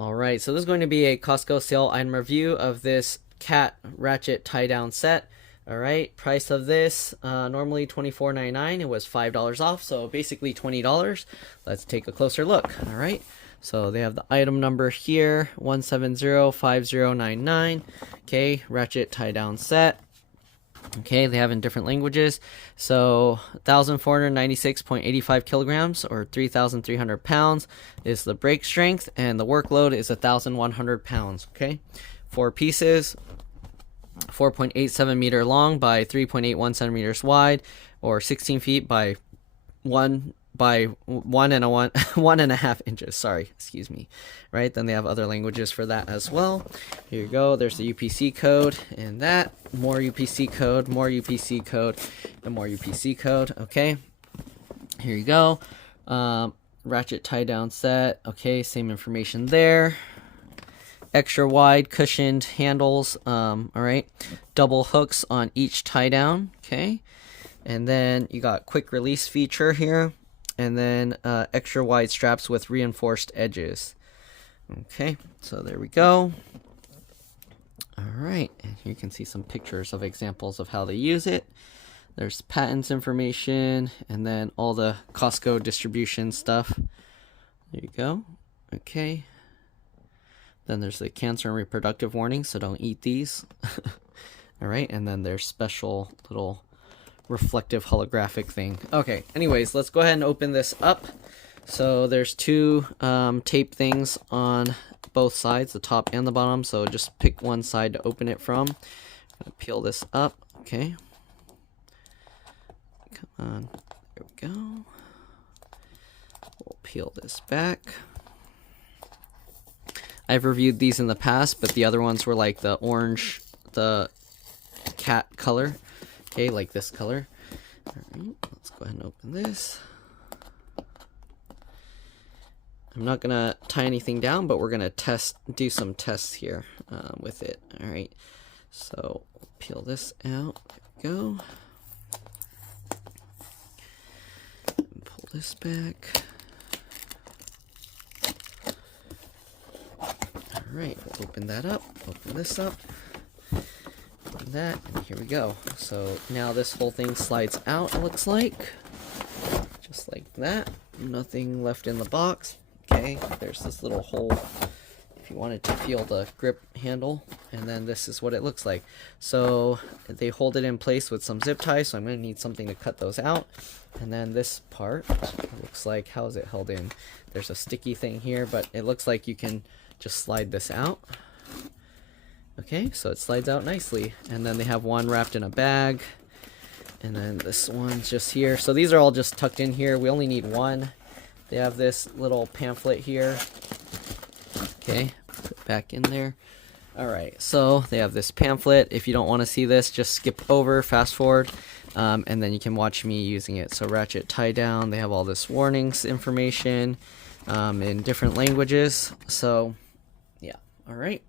Alright, so this is going to be a Costco sale item review of this cat ratchet tie down set. Alright, price of this normally $24.99. It was $5 off, so basically $20. Let's take a closer look. Alright, so they have the item number here, 1705099. Okay, ratchet tie down set. Okay, they have in different languages. So 1,496.85 kilograms or 3,300 pounds is the brake strength, and the workload is 1,100 pounds. Okay, 4 pieces, 4.87 meter long by 3.81 centimeters wide, or 16 feet by one and a half inches. Sorry, excuse me. Right, then they have other languages for that as well. Here you go. There's the UPC code, and that more UPC code, more UPC code, and more UPC code. Okay, here you go. Ratchet tie down set. Okay, same information there. Extra wide cushioned handles. All right, double hooks on each tie down. Okay, and then you got quick release feature here. And then extra wide straps with reinforced edges. Okay, so there we go. All right, and you can see some pictures of examples of how they use it. There's patents information, and then all the Costco distribution stuff. There you go. Okay. Then there's the cancer and reproductive warning, so don't eat these. All right, and then there's special little reflective holographic thing. Okay, anyways, let's go ahead and open this up. So there's two tape things on both sides, the top and the bottom, so just pick one side to open it from. I'm gonna peel this up. Okay, come on, there we go. We'll peel this back. I've reviewed these in the past, but the other ones were like the orange, the cat color. Okay, like this color. Alright, let's go ahead and open this. I'm not gonna tie anything down, but we're gonna do some tests here with it. Alright, so peel this out. There we go. And pull this back. Alright, we'll open that up, open this up. That, and here we go. So now this whole thing slides out, it looks like, just like that. Nothing left in the box. Okay, there's this little hole if you wanted to feel the grip handle, and then this is what it looks like. So they hold it in place with some zip ties, so I'm going to need something to cut those out. And then this part looks like, how is it held in? There's a sticky thing here, but it looks like you can just slide this out. Okay, so it slides out nicely, and then they have one wrapped in a bag, and then this one's just here. So these are all just tucked in here. We only need one. They have this little pamphlet here. Okay, put it back in there. All right, so they have this pamphlet. If you don't want to see this, just skip over, fast forward, and then you can watch me using it. So ratchet tie down. They have all this warnings information in different languages. So yeah, all right.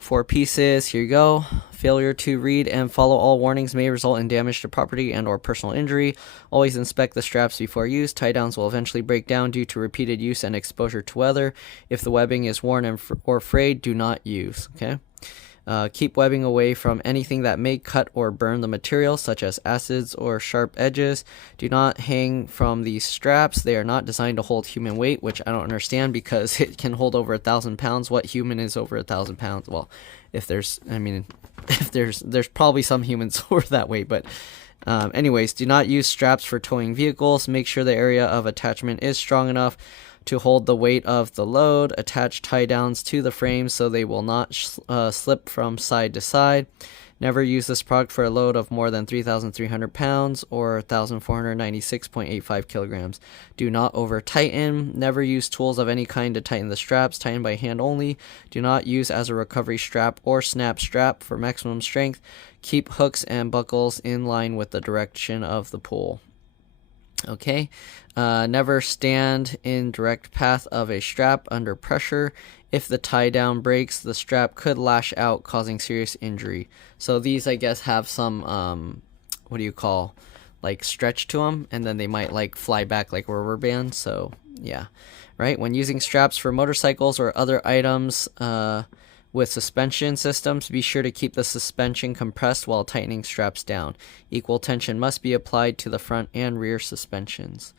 4 pieces, here you go. Failure to read and follow all warnings may result in damage to property and or personal injury. Always inspect the straps before use. Tie downs will eventually break down due to repeated use and exposure to weather. If the webbing is worn or frayed, do not use. Okay. Keep webbing away from anything that may cut or burn the material, such as acids or sharp edges. Do not hang from these straps. They are not designed to hold human weight, which I don't understand because it can hold over 1,000 pounds. What human is over 1,000 pounds? Well, if there's probably some humans over that weight, but anyways, do not use straps for towing vehicles. Make sure the area of attachment is strong enough to hold the weight of the load. Attach tie downs to the frames so they will not slip from side to side. Never use this product for a load of more than 3,300 pounds or 1,496.85 kilograms. Do not over tighten. Never use tools of any kind to tighten the straps. Tighten by hand only. Do not use as a recovery strap or snap strap for maximum strength. Keep hooks and buckles in line with the direction of the pull. Okay, never stand in direct path of a strap under pressure. If the tie down breaks, the strap could lash out, causing serious injury. So these, I guess, have some, what do you call, like stretch to them, and then they might like fly back like rubber bands. So yeah. right? When using straps for motorcycles or other items with suspension systems, be sure to keep the suspension compressed while tightening straps down. Equal tension must be applied to the front and rear suspensions.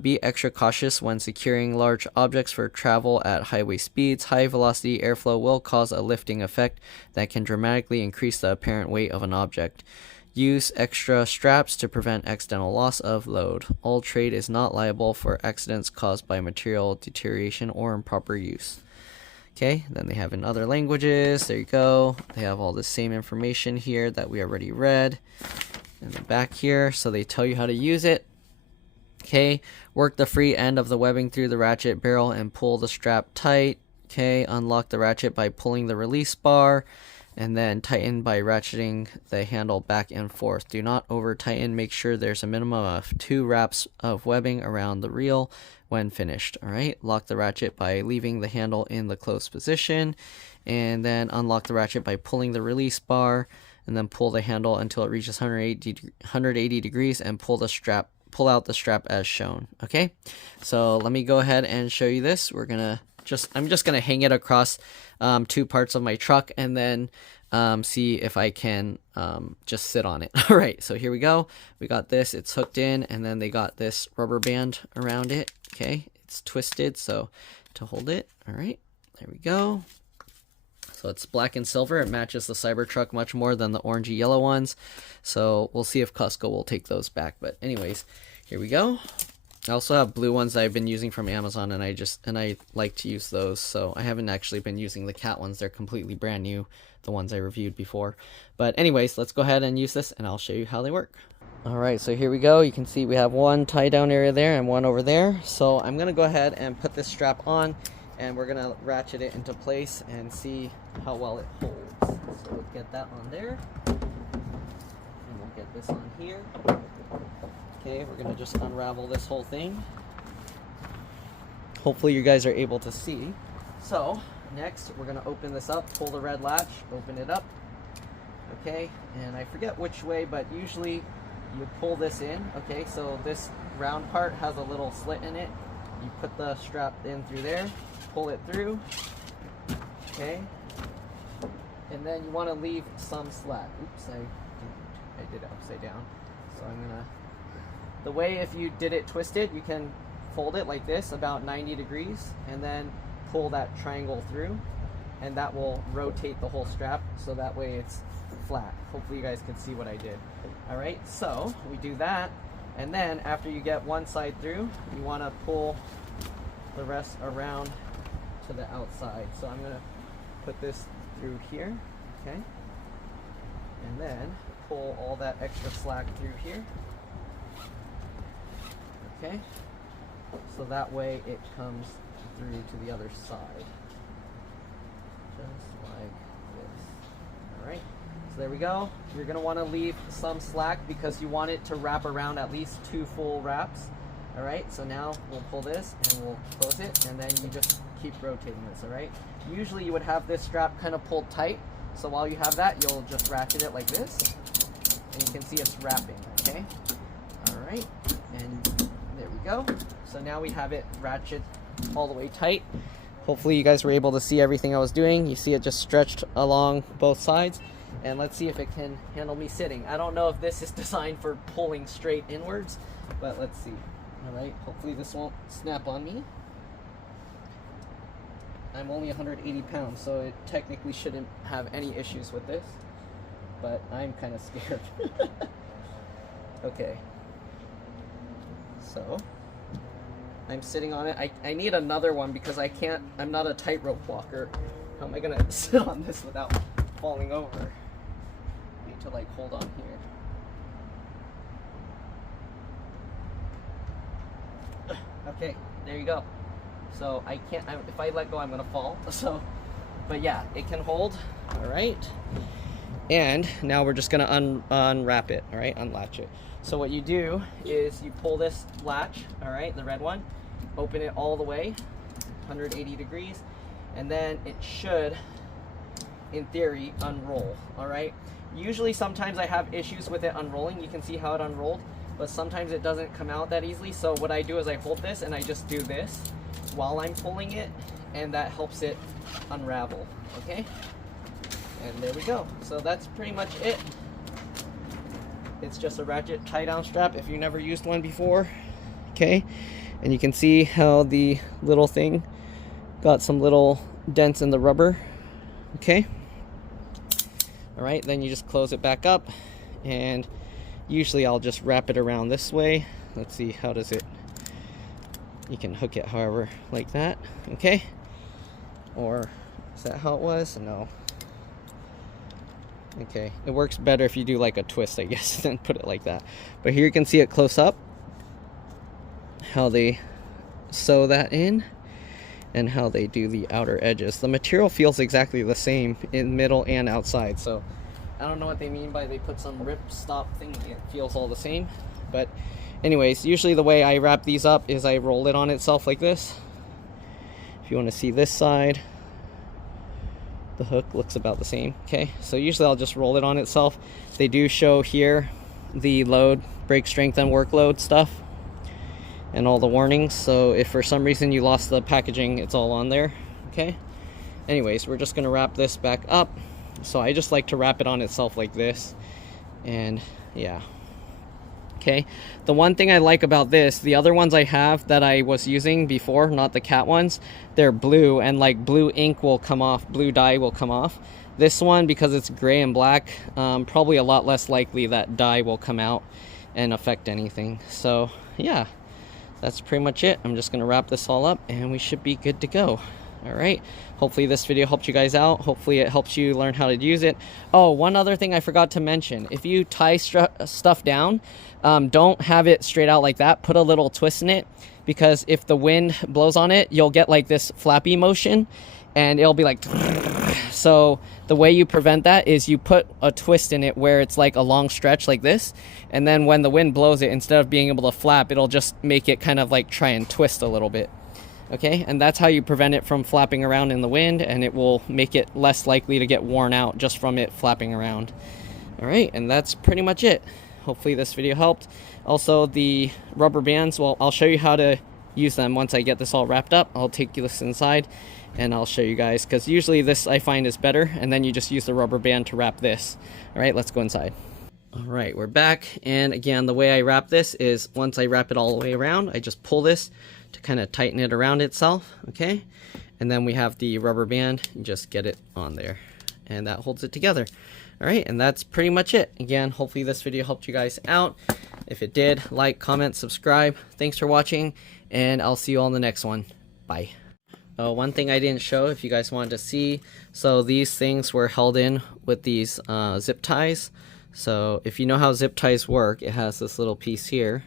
Be extra cautious when securing large objects for travel at highway speeds. High velocity airflow will cause a lifting effect that can dramatically increase the apparent weight of an object. Use extra straps to prevent accidental loss of load. All trade is not liable for accidents caused by material deterioration or improper use. Okay, then they have in other languages. There you go. They have all the same information here that we already read in the back here. So they tell you how to use it. Okay, work the free end of the webbing through the ratchet barrel and pull the strap tight. Okay, unlock the ratchet by pulling the release bar, and then tighten by ratcheting the handle back and forth. Do not over tighten. Make sure there's a minimum of 2 wraps of webbing around the reel when finished. All right, lock the ratchet by leaving the handle in the closed position, and then unlock the ratchet by pulling the release bar, and then pull the handle until it reaches 180 degrees, and pull out the strap as shown. Okay, so let me go ahead and show you this. I'm just gonna hang it across 2 parts of my truck, and then see if I can just sit on it. All right, so here we go. We got this, it's hooked in, and then they got this rubber band around it. Okay, it's twisted so to hold it. All right, there we go. So it's black and silver. It matches the Cybertruck much more than the orangey yellow ones. So we'll see if Costco will take those back. But anyways, here we go. I also have blue ones that I've been using from Amazon, and I like to use those. So I haven't actually been using the cat ones. They're completely brand new, the ones I reviewed before. But anyways, let's go ahead and use this, and I'll show you how they work. All right, so here we go. You can see we have one tie down area there and one over there. So I'm gonna go ahead and put this strap on, and we're gonna ratchet it into place and see how well it holds. So we'll get that on there, and we'll get this on here. Okay, we're gonna just unravel this whole thing. Hopefully you guys are able to see. So next we're gonna open this up, pull the red latch, open it up. Okay, and I forget which way, but usually you pull this in. Okay, so this round part has a little slit in it. You put the strap in through there, pull it through. Okay, and then you want to leave some slack. Oops, I did it upside down. So I'm gonna, the way if you did it twisted, you can fold it like this about 90 degrees and then pull that triangle through, and that will rotate the whole strap so that way it's flat. Hopefully you guys can see what I did. All right, so we do that, and then after you get one side through, you want to pull the rest around to the outside. So I'm gonna put this through here, okay, and then pull all that extra slack through here. Okay, so that way it comes through to the other side, just like this. All right, so there we go. You're going to want to leave some slack because you want it to wrap around at least 2 full wraps. All right, so now we'll pull this and we'll close it, and then you just keep rotating this. All right, usually you would have this strap kind of pulled tight, so while you have that, you'll just ratchet it like this, and you can see it's wrapping. Okay, all right, and there we go. So now we have it ratchet all the way tight. Hopefully you guys were able to see everything I was doing. You see it just stretched along both sides. And let's see if it can handle me sitting. I don't know if this is designed for pulling straight inwards, but let's see. All right, hopefully this won't snap on me. I'm only 180 pounds, so it technically shouldn't have any issues with this, but I'm kind of scared. Okay. So I'm sitting on it. I need another one because I'm not a tightrope walker. How am I gonna sit on this without falling over? I need to like hold on here. Okay, there you go. So I can't, if I let go, I'm gonna fall. So, but yeah, it can hold. All right. And now we're just gonna unwrap it. All right, unlatch it. So what you do is you pull this latch, all right, the red one, open it all the way, 180 degrees, and then it should, in theory, unroll, all right? Usually sometimes I have issues with it unrolling. You can see how it unrolled. but sometimes it doesn't come out that easily. So what I do is I hold this and I just do this while I'm pulling it, and that helps it unravel, okay? And there we go. So that's pretty much it. It's just a ratchet tie down strap if you never used one before, okay? And you can see how the little thing got some little dents in the rubber, okay? All right, then you just close it back up, and usually I'll just wrap it around this way. Let's see, how does it, you can hook it however, like that, okay? Or is that how it was? No. Okay, it works better if you do like a twist, I guess, than put it like that. But here you can see it close up, how they sew that in and how they do the outer edges. The material feels exactly the same in middle and outside, so I don't know what they mean by they put some rip stop thing. It feels all the same. But anyways, usually the way I wrap these up is I roll it on itself like this. If you want to see this side, the hook looks about the same, okay? So usually I'll just roll it on itself. They do show here the load, brake strength and workload stuff and all the warnings, so if for some reason you lost the packaging, it's all on there, okay? Anyways, we're just gonna wrap this back up. So I just like to wrap it on itself like this, and yeah. Okay, the one thing I like about this, the other ones I have that I was using before, not the cat ones, they're blue, and like blue ink will come off, blue dye will come off. This one, because it's gray and black, probably a lot less likely that dye will come out and affect anything. So yeah, that's pretty much it. I'm just gonna wrap this all up and we should be good to go. All right, hopefully this video helped you guys out. Hopefully it helps you learn how to use it. Oh, one other thing I forgot to mention, if you tie stuff down, don't have it straight out like that. Put a little twist in it, because if the wind blows on it, you'll get like this flappy motion and it'll be like, so the way you prevent that is you put a twist in it where it's like a long stretch like this, and then when the wind blows it, instead of being able to flap, it'll just make it kind of like try and twist a little bit. Okay, and that's how you prevent it from flapping around in the wind, and it will make it less likely to get worn out just from it flapping around. All right, and that's pretty much it. Hopefully this video helped. Also, the rubber bands, well, I'll show you how to use them once I get this all wrapped up. I'll take you this inside and I'll show you guys, because usually this I find is better, and then you just use the rubber band to wrap this. All right, let's go inside. All right, we're back, and again, the way I wrap this is once I wrap it all the way around, I just pull this to kind of tighten it around itself, okay? And then we have the rubber band, and just get it on there, and that holds it together. All right, and that's pretty much it. Again, hopefully this video helped you guys out. If it did, like, comment, subscribe. Thanks for watching, and I'll see you all in the next one. Bye. One thing I didn't show, if you guys wanted to see, so these things were held in with these zip ties. So if you know how zip ties work, it has this little piece here.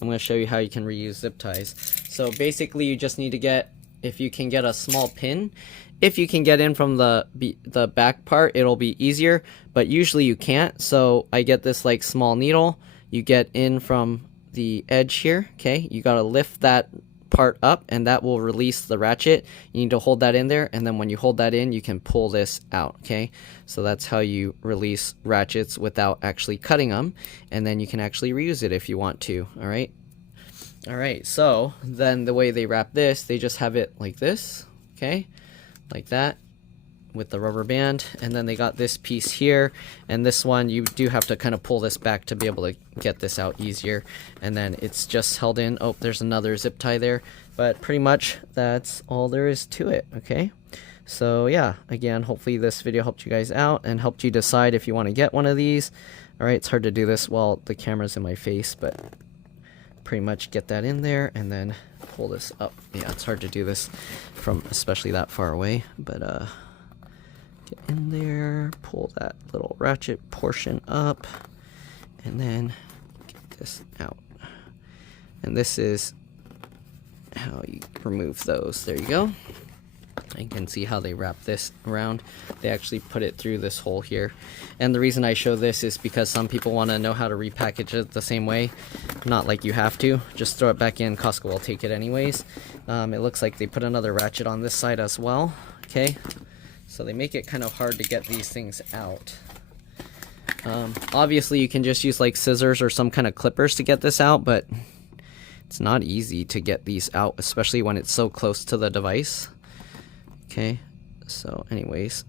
I'm going to show you how you can reuse zip ties. So basically you just need to get, if you can get a small pin, if you can get in from the back part, it'll be easier, but usually you can't. So I get this like small needle, you get in from the edge here, okay? You got to lift that part up and that will release the ratchet. You need to hold that in there, and then when you hold that in, you can pull this out, okay? So that's how you release ratchets without actually cutting them, and then you can actually reuse it if you want to. All right, so then the way they wrap this, they just have it like this, okay, like that, with the rubber band, and then they got this piece here, and this one you do have to kind of pull this back to be able to get this out easier, and then it's just held in. Oh, there's another zip tie there, but pretty much that's all there is to it. Okay, so yeah, again, hopefully this video helped you guys out and helped you decide if you want to get one of these. All right, it's hard to do this while the camera's in my face, but pretty much get that in there and then pull this up. Yeah, it's hard to do this from especially that far away, but get in there, pull that little ratchet portion up, and then get this out. And this is how you remove those. There you go. You can see how they wrap this around. They actually put it through this hole here. And the reason I show this is because some people want to know how to repackage it the same way. Not like you have to. Just throw it back in. Costco will take it anyways. It looks like they put another ratchet on this side as well. Okay. So they make it kind of hard to get these things out. Obviously you can just use like scissors or some kind of clippers to get this out, but it's not easy to get these out, especially when it's so close to the device. Okay, so anyways,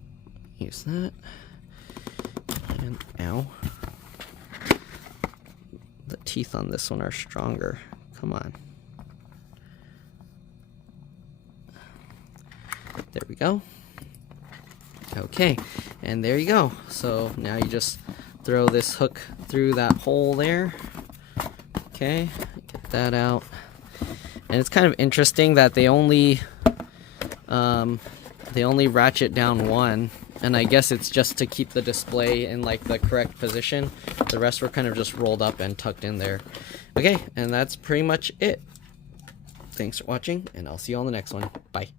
use that. And ow. The teeth on this one are stronger. Come on. There we go. Okay, and there you go. So now you just throw this hook through that hole there. Okay, get that out. And it's kind of interesting that they only ratchet down one, and I guess it's just to keep the display in like the correct position. The rest were kind of just rolled up and tucked in there. Okay, and that's pretty much it. Thanks for watching, and I'll see you on the next one. Bye.